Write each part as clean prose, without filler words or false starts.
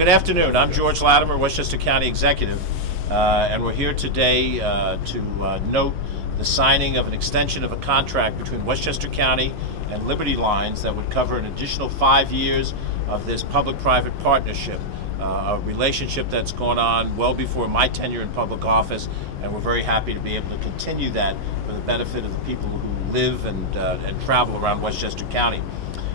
Good afternoon. I'm George Latimer, Westchester County Executive, and we're here today to note the signing of an extension of a contract between Westchester County and Liberty Lines that would cover an additional 5 years of this public-private partnership, a relationship that's gone on well before my tenure in public office, and we're very happy to be able to continue that for the benefit of the people who live and travel around Westchester County.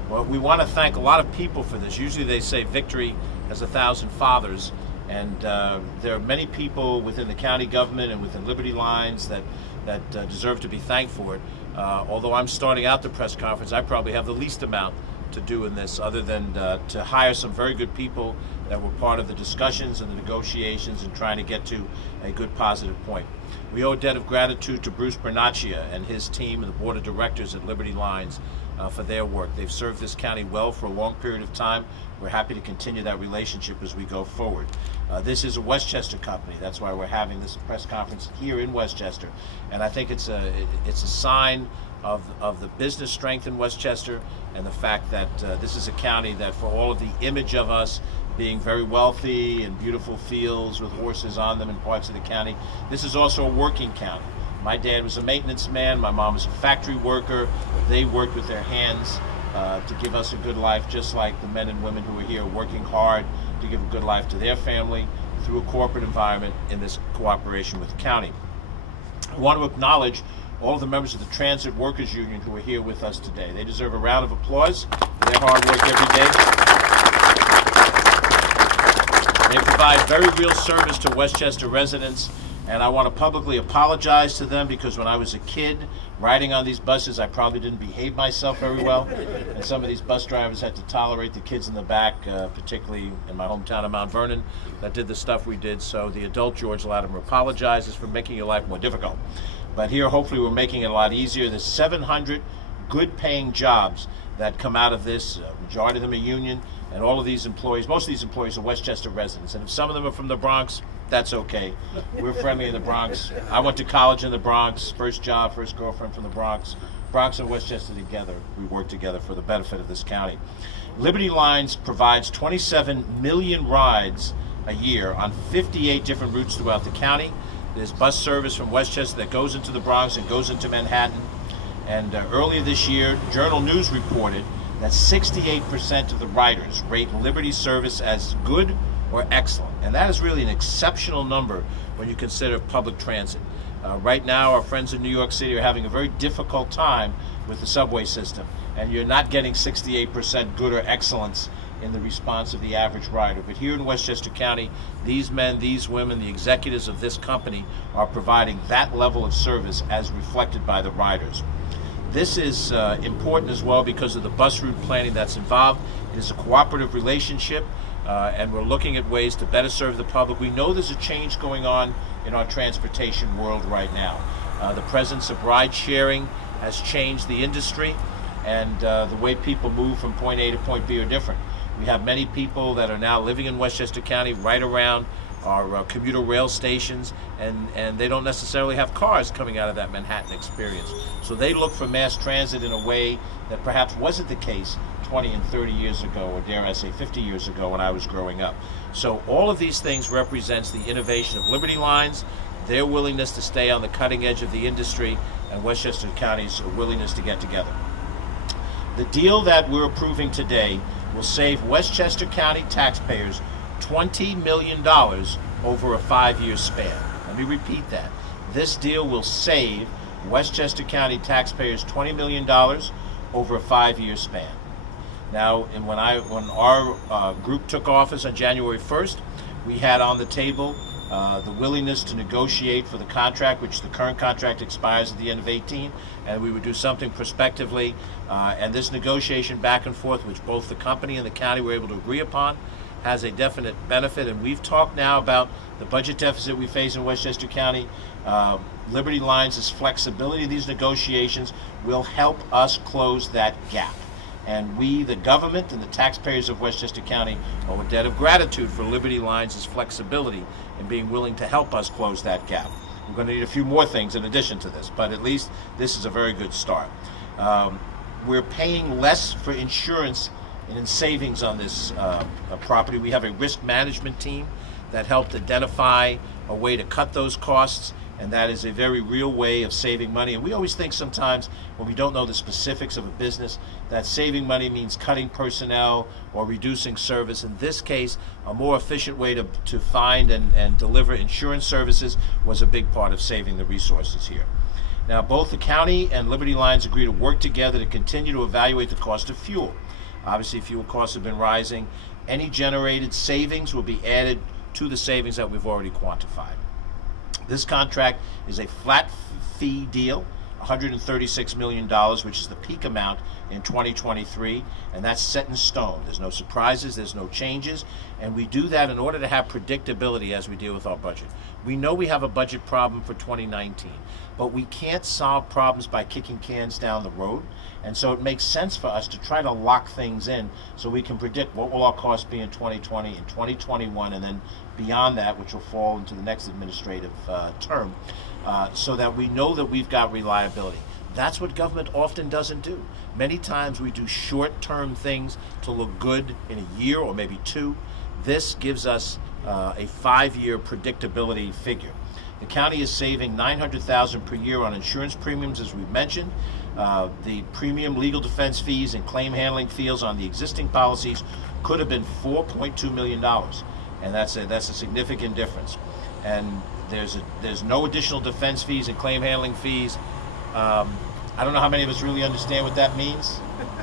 Well, we want to thank a lot of people for this. Usually they say victory has 1,000 fathers, and there are many people within the county government and within Liberty Lines that deserve to be thanked for it. Although I'm starting out the press conference, I probably have the least amount to do in this, other than to hire some very good people that were part of the discussions and the negotiations and trying to get to a good positive point. We owe a debt of gratitude to Bruce Bernaccia and his team and the board of directors at Liberty Lines for their work. They've served this county well for a long period of time. We're happy to continue that relationship as we go forward. This is a Westchester company. That's why we're having this press conference here in Westchester. And I think it's a sign of the business strength in Westchester, and the fact that this is a county that, for all of the image of us being very wealthy and beautiful fields with horses on them in parts of the county, this is also a working county. My dad was a maintenance man, my mom was a factory worker. They worked with their hands to give us a good life, just like the men and women who are here working hard to give a good life to their family through a corporate environment in this cooperation with the county. I want to acknowledge all of the members of the Transit Workers Union who are here with us today. They deserve a round of applause for their hard work every day. They provide very real service to Westchester residents, and I want to publicly apologize to them, because when I was a kid riding on these buses, I probably didn't behave myself very well, and some of these bus drivers had to tolerate the kids in the back, particularly in my hometown of Mount Vernon, that did the stuff we did. So the adult George Latimer apologizes for making your life more difficult. But here, hopefully, we're making it a lot easier. There's 700 good-paying jobs that come out of this. Majority of them are union, and all of these employees, most of these employees are Westchester residents. And if some of them are from the Bronx, that's okay. We're friendly in the Bronx. I went to college in the Bronx. First job, first girlfriend from the Bronx. Bronx and Westchester together. We work together for the benefit of this county. Liberty Lines provides 27 million rides a year on 58 different routes throughout the county. There's bus service from Westchester that goes into the Bronx and goes into Manhattan. And earlier this year, Journal News reported that 68% of the riders rate Liberty service as good or excellent. And that is really an exceptional number when you consider public transit. Right now, our friends in New York City are having a very difficult time with the subway system, and you're not getting 68% good or excellence in the response of the average rider. But here in Westchester County, these men, these women, the executives of this company are providing that level of service as reflected by the riders. This is important as well because of the bus route planning that's involved. It is a cooperative relationship, and we're looking at ways to better serve the public. We know there's a change going on in our transportation world right now. The presence of ride sharing has changed the industry, and the way people move from point A to point B are different. We have many people that are now living in Westchester County right around our commuter rail stations, and they don't necessarily have cars coming out of that Manhattan experience. So they look for mass transit in a way that perhaps wasn't the case 20 and 30 years ago, or dare I say 50 years ago when I was growing up. So all of these things represents the innovation of Liberty Lines, their willingness to stay on the cutting edge of the industry, and Westchester County's willingness to get together. The deal that we're approving today will save Westchester County taxpayers $20 million over a 5-year span. Let me repeat that. This deal will save Westchester County taxpayers $20 million over a 5-year span. Now, when our group took office on January 1st, we had on the table the willingness to negotiate for the contract, which the current contract expires at the end of 2018, and we would do something prospectively. And this negotiation back and forth, which both the company and the county were able to agree upon, has a definite benefit. And we've talked now about the budget deficit we face in Westchester County. Liberty Lines' flexibility in these negotiations will help us close that gap. And we, the government and the taxpayers of Westchester County, owe a debt of gratitude for Liberty Lines' flexibility in being willing to help us close that gap. We're going to need a few more things in addition to this, but at least this is a very good start. We're paying less for insurance and in savings on this property. We have a risk management team that helped identify a way to cut those costs, and that is a very real way of saving money. And we always think sometimes when we don't know the specifics of a business that saving money means cutting personnel or reducing service. In this case, a more efficient way to find and deliver insurance services was a big part of saving the resources here. Now, both the county and Liberty Lines agree to work together to continue to evaluate the cost of fuel. Obviously, fuel costs have been rising. Any generated savings will be added to the savings that we've already quantified. This contract is a flat fee deal, $136 million, which is the peak amount in 2023, and that's set in stone. There's no surprises, there's no changes, and we do that in order to have predictability as we deal with our budget. We know we have a budget problem for 2019, but we can't solve problems by kicking cans down the road, and so it makes sense for us to try to lock things in so we can predict what will our costs be in 2020 and 2021, and then beyond that, which will fall into the next administrative term, so that we know that we've got reliability. That's what government often doesn't do. Many times we do short-term things to look good in a year or maybe two. This gives us a 5-year predictability figure. The county is saving $900,000 per year on insurance premiums, as we mentioned. The premium legal defense fees and claim handling fees on the existing policies could have been $4.2 million, and that's a significant difference. And there's no additional defense fees and claim handling fees. I don't know how many of us really understand what that means.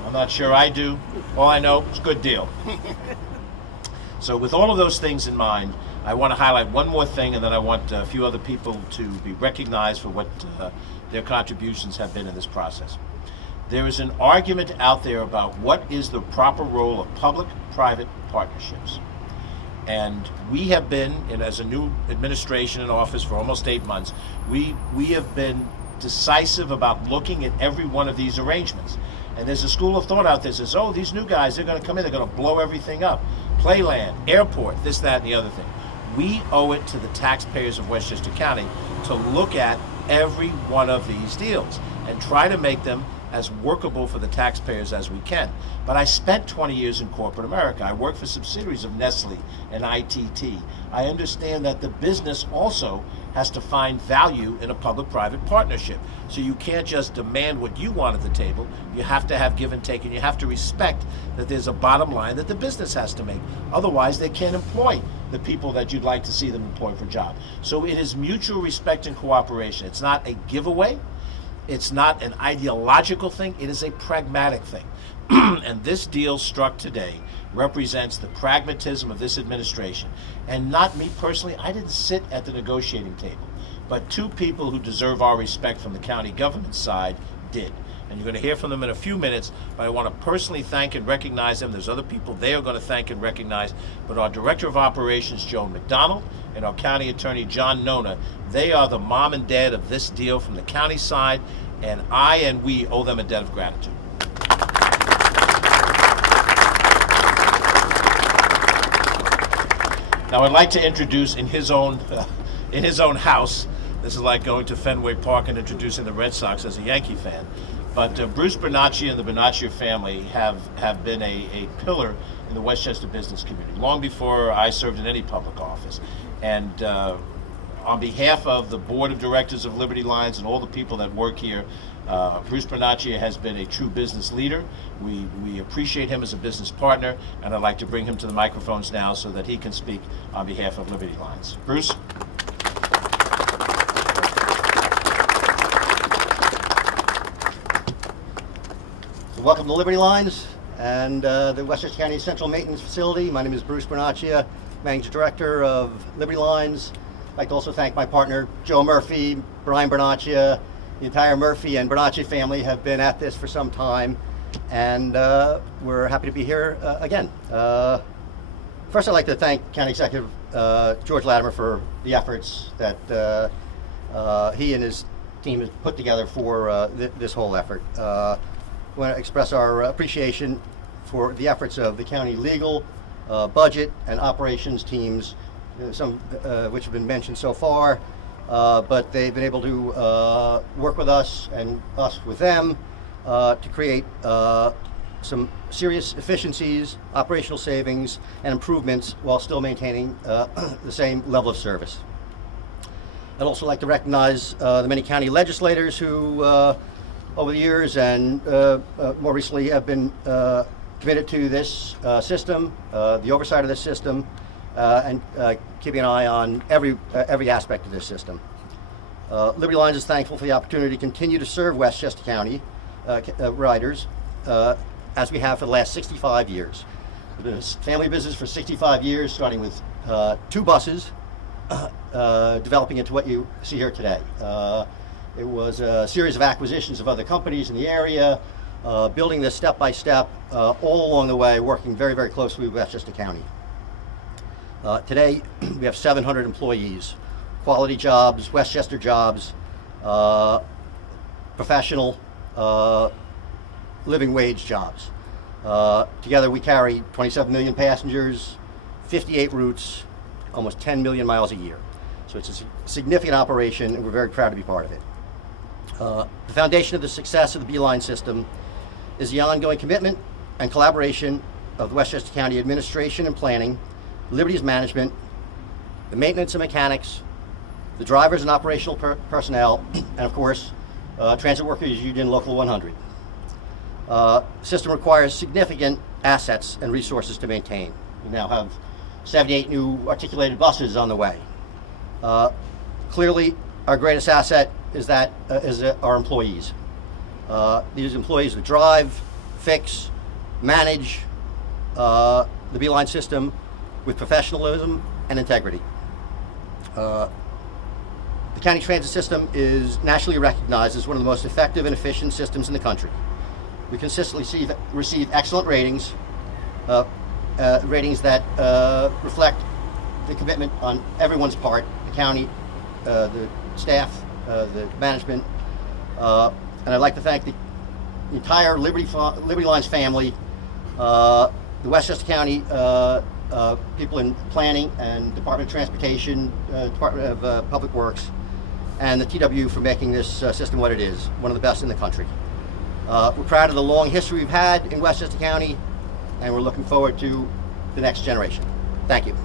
I'm not sure I do. All I know, it's a good deal. So with all of those things in mind, I want to highlight one more thing, and then I want a few other people to be recognized for what their contributions have been in this process. There is an argument out there about what is the proper role of public-private partnerships. And we have been, and as a new administration in office for almost 8 months, we have been decisive about looking at every one of these arrangements. And there's a school of thought out there that says, oh, these new guys, they're going to come in, they're going to blow everything up. Playland, airport, this, that, and the other thing. We owe it to the taxpayers of Westchester County to look at every one of these deals and try to make them as workable for the taxpayers as we can. But I spent 20 years in corporate America. I worked for subsidiaries of Nestle and ITT. I understand that the business also has to find value in a public-private partnership. So you can't just demand what you want at the table. You have to have give and take, and you have to respect that there's a bottom line that the business has to make. Otherwise, they can't employ the people that you'd like to see them employ for jobs. So it is mutual respect and cooperation. It's not a giveaway. It's not an ideological thing. It is a pragmatic thing. And this deal struck today represents the pragmatism of this administration. And not me personally. I didn't sit at the negotiating table. But two people who deserve our respect from the county government side did. And you're going to hear from them in a few minutes, but I want to personally thank and recognize them. There's other people they are going to thank and recognize, but our Director of Operations, Joan McDonald, and our County Attorney, John Nona, they are the mom and dad of this deal from the county side, and I and we owe them a debt of gratitude. Now I'd like to introduce in his own house, this is like going to Fenway Park and introducing the Red Sox as a Yankee fan. But Bruce Bernaccia and the Bernaccia family have been a pillar in the Westchester business community, long before I served in any public office. And on behalf of the Board of Directors of Liberty Lines and all the people that work here, Bruce Bernaccia has been a true business leader. We appreciate him as a business partner, and I'd like to bring him to the microphones now so that he can speak on behalf of Liberty Lines. Bruce? Welcome to Liberty Lines and the Westchester County Central Maintenance Facility. My name is Bruce Bernaccia, Managing Director of Liberty Lines. I'd like to also thank my partner, Joe Murphy, Brian Bernaccia. The entire Murphy and Bernaccia family have been at this for some time, and we're happy to be here again. First, I'd like to thank County Executive George Latimer for the efforts that he and his team has put together for this whole effort. I want to express our appreciation for the efforts of the county legal, budget, and operations teams, some which have been mentioned so far, but they've been able to work with us and us with them to create some serious efficiencies, operational savings, and improvements while still maintaining the same level of service. I'd also like to recognize the many county legislators who, over the years and more recently, have been committed to this system, the oversight of this system, and keeping an eye on every aspect of this system. Liberty Lines is thankful for the opportunity to continue to serve Westchester County riders as we have for the last 65 years. We've been a family business for 65 years, starting with 2 buses, developing into what you see here today. It was a series of acquisitions of other companies in the area, building this step by step, all along the way, working very, very closely with Westchester County. Today, we have 700 employees, quality jobs, Westchester jobs, professional, living wage jobs. Together we carry 27 million passengers, 58 routes, almost 10 million miles a year. So it's a significant operation, and we're very proud to be part of it. The foundation of the success of the B-Line system is the ongoing commitment and collaboration of the Westchester County Administration and Planning, Liberty's management, the maintenance and mechanics, the drivers and operational personnel, and of course, Transit Workers Union Local 100. The system requires significant assets and resources to maintain. We now have 78 new articulated buses on the way. Clearly, our greatest asset is our employees. These employees that drive, fix, manage the B-Line system with professionalism and integrity. The county transit system is nationally recognized as one of the most effective and efficient systems in the country. We consistently receive excellent ratings, ratings that reflect the commitment on everyone's part, the county, the staff, the management, and I'd like to thank the entire Liberty Lines family, the Westchester County people in planning and Department of Transportation, Department of Public Works, and the TW for making this system what it is, one of the best in the country. We're proud of the long history we've had in Westchester County, and we're looking forward to the next generation. Thank you.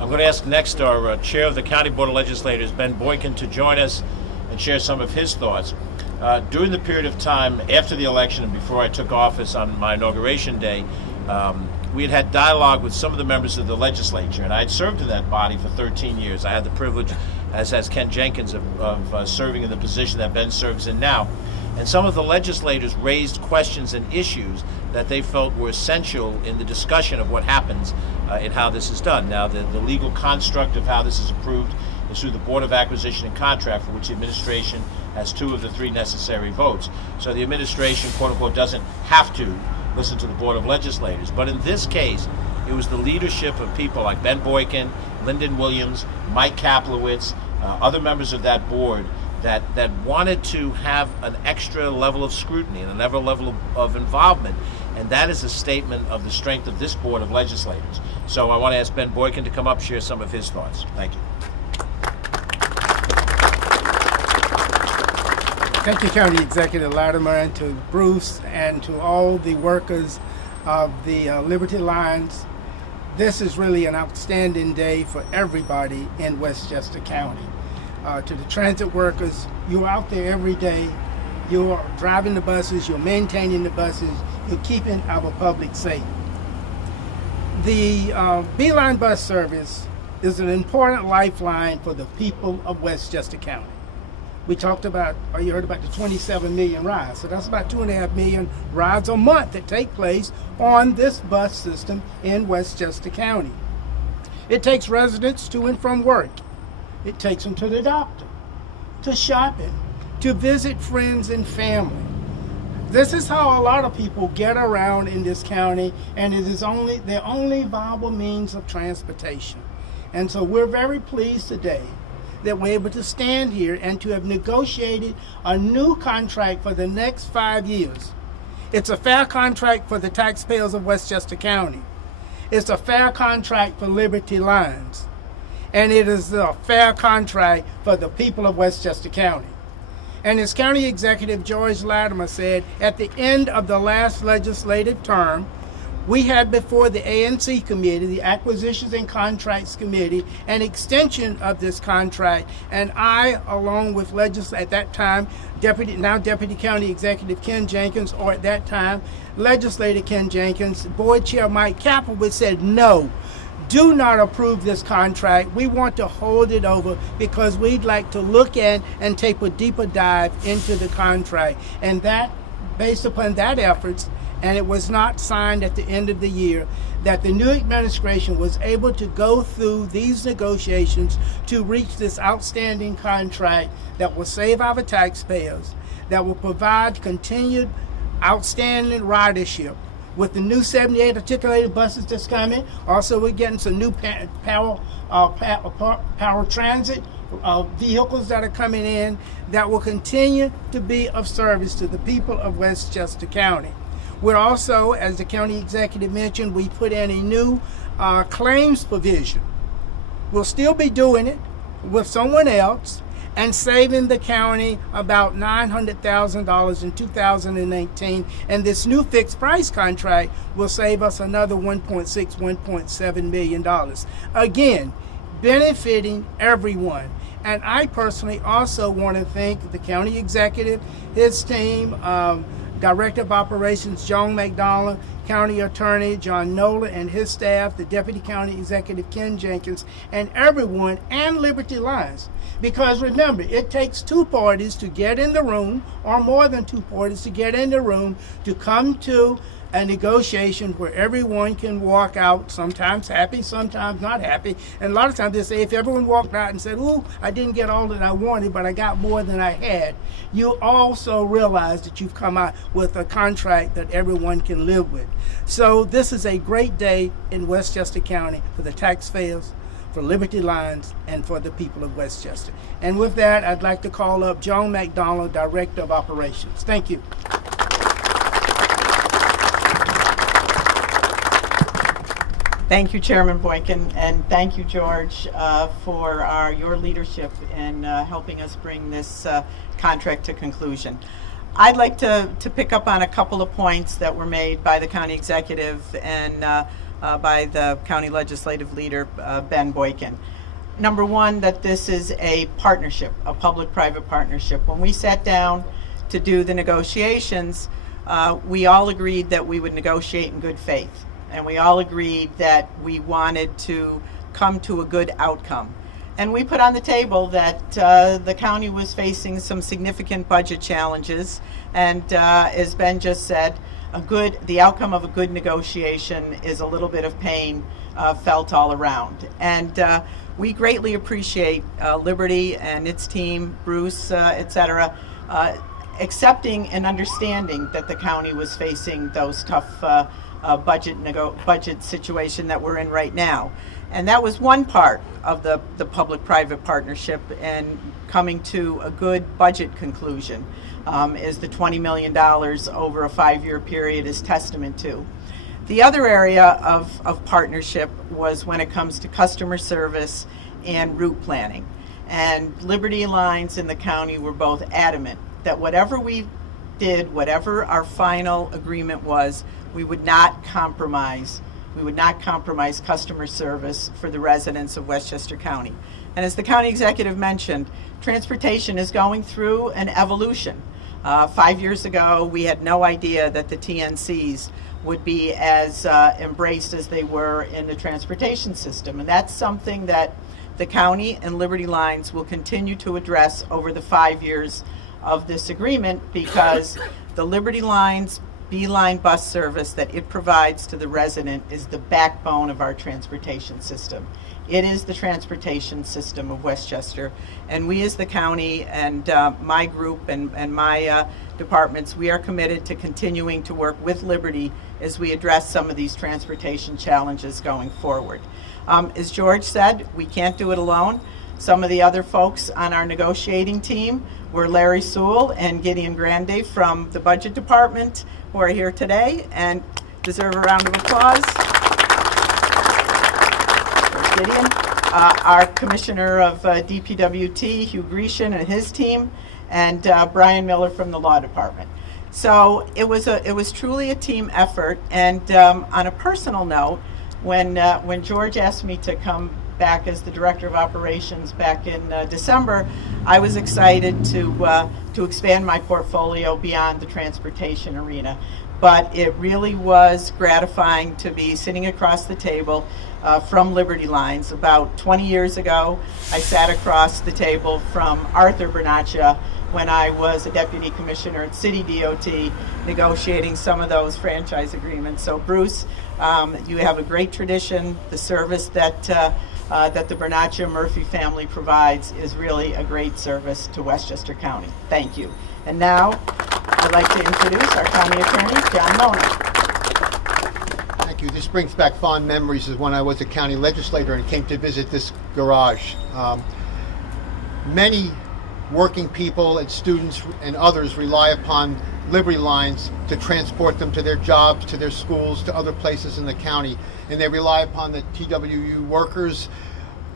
I'm going to ask next our Chair of the County Board of Legislators, Ben Boykin, to join us and share some of his thoughts. During the period of time after the election and before I took office on my inauguration day, we had dialogue with some of the members of the legislature, and I had served in that body for 13 years. I had the privilege, as has Ken Jenkins, of serving in the position that Ben serves in now. And some of the legislators raised questions and issues that they felt were essential in the discussion of what happens in how this is done. Now, the legal construct of how this is approved is through the Board of Acquisition and Contract, for which the administration has 2 of the 3 necessary votes. So the administration, quote unquote, doesn't have to listen to the Board of Legislators. But in this case, it was the leadership of people like Ben Boykin, Lyndon Williams, Mike Kaplowitz, other members of that board that wanted to have an extra level of scrutiny and another level of involvement. And that is a statement of the strength of this Board of Legislators. So I want to ask Ben Boykin to come up, share some of his thoughts. Thank you. Thank you, County Executive Latimer, and to Bruce and to all the workers of the Liberty Lines. This is really an outstanding day for everybody in Westchester County. To the transit workers, you're out there every day. You're driving the buses, you're maintaining the buses, you're keeping our public safe. The B-Line bus service is an important lifeline for the people of Westchester County. We talked about, or you heard about the 27 million rides. So that's about 2.5 million rides a month that take place on this bus system in Westchester County. It takes residents to and from work. It takes them to the doctor, to shopping, to visit friends and family. This is how a lot of people get around in this county, and it is their only viable means of transportation. And so we're very pleased today that we're able to stand here and to have negotiated a new contract for the next 5 years. It's a fair contract for the taxpayers of Westchester County. It's a fair contract for Liberty Lines. and it is a fair contract for the people of Westchester County. And as County Executive George Latimer said, at the end of the last legislative term, we had before the ANC committee, the Acquisitions and Contracts Committee, an extension of this contract. And I, along with at that time, now Deputy County Executive Ken Jenkins, or at that time, Legislator Ken Jenkins, Board Chair Mike Kaplowitz said, no, do not approve this contract. We want to hold it over because we'd like to look at and take a deeper dive into the contract. And that, based upon that efforts, and it was not signed at the end of the year, that the new administration was able to go through these negotiations to reach this outstanding contract that will save our taxpayers, that will provide continued outstanding ridership. With the new 78 articulated buses that's coming, also we're getting some new power transit vehicles that are coming in that will continue to be of service to the people of Westchester County. We're also, as the county executive mentioned, we put in a new claims provision. We'll still be doing it with someone else and saving the county about $900,000 in 2018. And this new fixed price contract will save us another $1.7 million. Again, benefiting everyone. And I personally also want to thank the county executive, his team, Director of Operations Joan McDonald, County Attorney John Nolan and his staff, the Deputy County Executive Ken Jenkins, and everyone, and Liberty Lines. Because remember, it takes two parties to get in the room, or more than two parties to get in the room, to come to a negotiation where everyone can walk out, sometimes happy, sometimes not happy. And a lot of times they say, if everyone walked out and said, ooh, I didn't get all that I wanted, but I got more than I had, you also realize that you've come out with a contract that everyone can live with. So this is a great day in Westchester County for the taxpayers, for Liberty Lines, and for the people of Westchester. And with that, I'd like to call up Joan McDonald, Director of Operations. Thank you. Thank you, Chairman Boykin, and thank you, George, for your leadership in helping us bring this contract to conclusion. I'd like to pick up on a couple of points that were made by the county executive and by the county legislative leader, Ben Boykin. Number one, that this is a partnership, a public-private partnership. When we sat down to do the negotiations, we all agreed that we would negotiate in good faith. And we all agreed that we wanted to come to a good outcome. And we put on the table that the county was facing some significant budget challenges. And as Ben just said, the outcome of a good negotiation is a little bit of pain felt all around. And we greatly appreciate Liberty and its team, Bruce, et cetera, accepting and understanding that the county was facing those tough budget situation that we're in right now. And that was one part of the public-private partnership and coming to a good budget conclusion, is the $20 million over a 5-year period is testament to. The other area of partnership was when it comes to customer service and route planning. And Liberty Lines in the county were both adamant that whatever we did, whatever our final agreement was, we would not compromise. We would not compromise customer service for the residents of Westchester County. And as the county executive mentioned, transportation is going through an evolution. 5 years ago, we had no idea that the TNCs would be as embraced as they were in the transportation system. And that's something that the county and Liberty Lines will continue to address over the 5 years of this agreement, because the Liberty Lines B-Line bus service that it provides to the resident is the backbone of our transportation system. It is the transportation system of Westchester, and we as the county and my group and my departments, we are committed to continuing to work with Liberty as we address some of these transportation challenges going forward. As George said, we can't do it alone. Some of the other folks on our negotiating team were Larry Sewell and Gideon Grande from the budget department, who are here today and deserve a round of applause. There's Gideon. our Commissioner of DPWT, Hugh Grecian, and his team, and Brian Miller from the Law Department. So it was truly a team effort. And on a personal note, when George asked me to come back as the Director of Operations back in December, I was excited to expand my portfolio beyond the transportation arena. But it really was gratifying to be sitting across the table from Liberty Lines. About 20 years ago, I sat across the table from Arthur Bernaccia when I was a Deputy Commissioner at City DOT negotiating some of those franchise agreements. So Bruce, you have a great tradition. The service that the Bernaccia Murphy family provides is really a great service to Westchester County. Thank you. And now, I'd like to introduce our County Attorney, John Mona. Thank you. This brings back fond memories of when I was a county legislator and came to visit this garage. Many working people and students and others rely upon Liberty Lines to transport them to their jobs, to their schools, to other places in the county. And they rely upon the TWU workers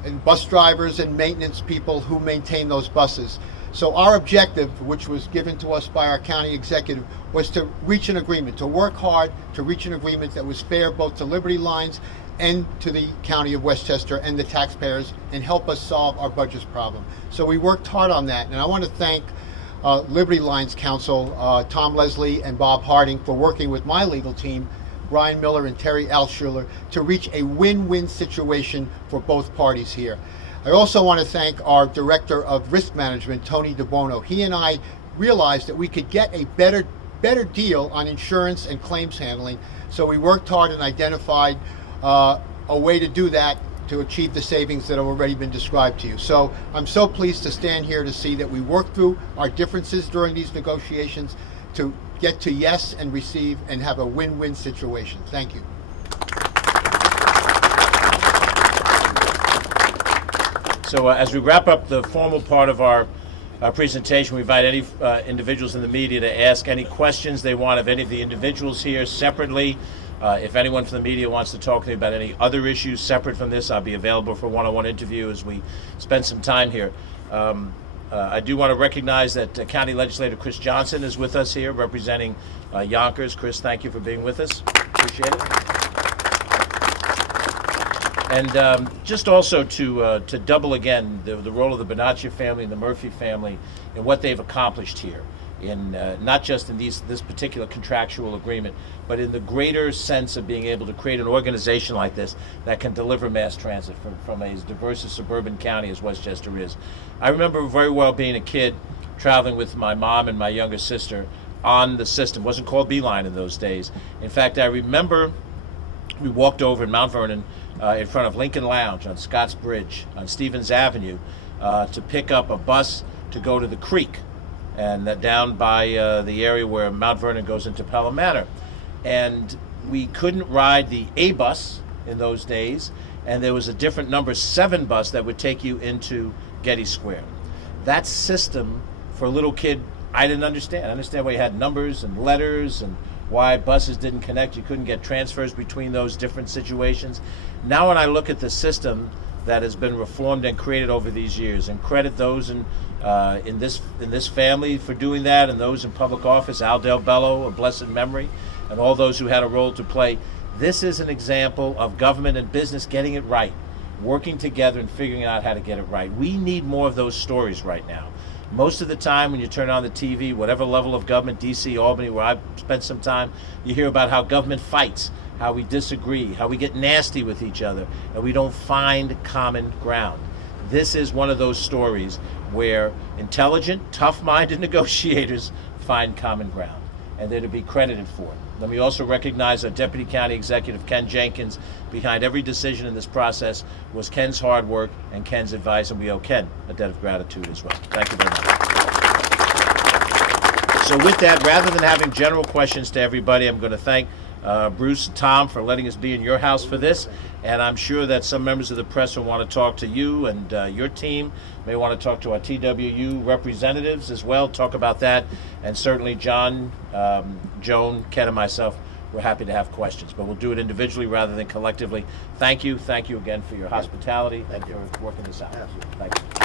and bus drivers and maintenance people who maintain those buses. So our objective, which was given to us by our county executive, was to reach an agreement, to work hard to reach an agreement that was fair both to Liberty Lines and to the county of Westchester and the taxpayers, and help us solve our budget problem. So we worked hard on that, and I want to thank Liberty Lines Counsel, Tom Leslie and Bob Harding, for working with my legal team, Brian Miller and Terry Altschuler, to reach a win-win situation for both parties here. I also want to thank our Director of Risk Management, Tony DeBono. He and I realized that we could get a better deal on insurance and claims handling, so we worked hard and identified a way to do that to achieve the savings that have already been described to you. So I'm so pleased to stand here to see that we worked through our differences during these negotiations to get to yes and receive and have a win-win situation. Thank you. So as we wrap up the formal part of our presentation, we invite any individuals in the media to ask any questions they want of any of the individuals here separately. If anyone from the media wants to talk to me about any other issues separate from this, I'll be available for a one-on-one interview as we spend some time here. I do want to recognize that County Legislator Chris Johnson is with us here representing Yonkers. Chris, thank you for being with us. Appreciate it. And just also to double again the role of the Bernaccia family and the Murphy family and what they've accomplished here, in not just in this particular contractual agreement, but in the greater sense of being able to create an organization like this that can deliver mass transit from as diverse a suburban county as Westchester is. I remember very well being a kid traveling with my mom and my younger sister on the system. It wasn't called Beeline in those days. In fact, I remember we walked over in Mount Vernon in front of Lincoln Lounge on Scotts Bridge on Stevens Avenue to pick up a bus to go to the creek, and down by the area where Mount Vernon goes into Pelham Manor. And we couldn't ride the A bus in those days, and there was a different number 7 bus that would take you into Getty Square. That system, for a little kid, I didn't understand. I understand why you had numbers and letters and why buses didn't connect. You couldn't get transfers between those different situations. Now when I look at the system that has been reformed and created over these years, and credit those in this family for doing that, and those in public office, Al Del Bello, of blessed memory, and all those who had a role to play. This is an example of government and business getting it right, working together and figuring out how to get it right. We need more of those stories right now. Most of the time when you turn on the TV, whatever level of government, DC, Albany, where I've spent some time, you hear about how government fights, how we disagree, how we get nasty with each other, and we don't find common ground. This is one of those stories where intelligent, tough-minded negotiators find common ground, and they're to be credited for it. Let me also recognize our Deputy County Executive, Ken Jenkins. Behind every decision in this process was Ken's hard work and Ken's advice, and we owe Ken a debt of gratitude as well. Thank you very much. So with that, rather than having general questions to everybody, I'm going to thank Bruce and Tom for letting us be in your house for this, and I'm sure that some members of the press will want to talk to you and your team, may want to talk to our TWU representatives as well, talk about that, and certainly John, Joan, Ken, and myself we're happy to have questions. But we'll do it individually rather than collectively. Thank you again for your hospitality and for working this out. Absolutely. Thank you.